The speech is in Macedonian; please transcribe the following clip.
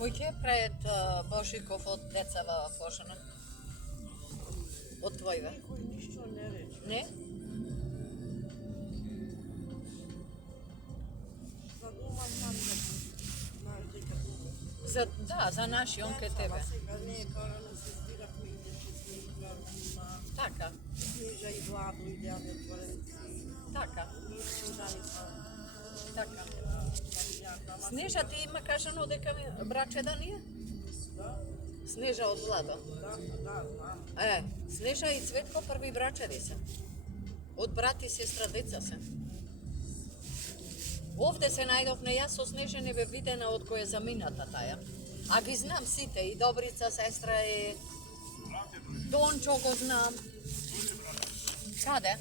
куќе пред Бошиков од деца во Фошана? Од твојве? Никој ништо не рече. Не? За дома знам да знаеш дека дома. За наши, он ке тебе. Сега не, порано се збирахме и дека се играме, Така, Снежа и Владо идеални отворенци. така, Ништо дани па. така. Снежа ти има кажано дека ми браче да ние? Да, Снежа од Владо. да, знам. Снежа и Цветко први брачеви се. Од брат и сестра деца се. Овде се најдовме јас со Снежа не бе видена од која замината таја. А ги знам сите, и Добрица сестра и Дончо го знам. Каде?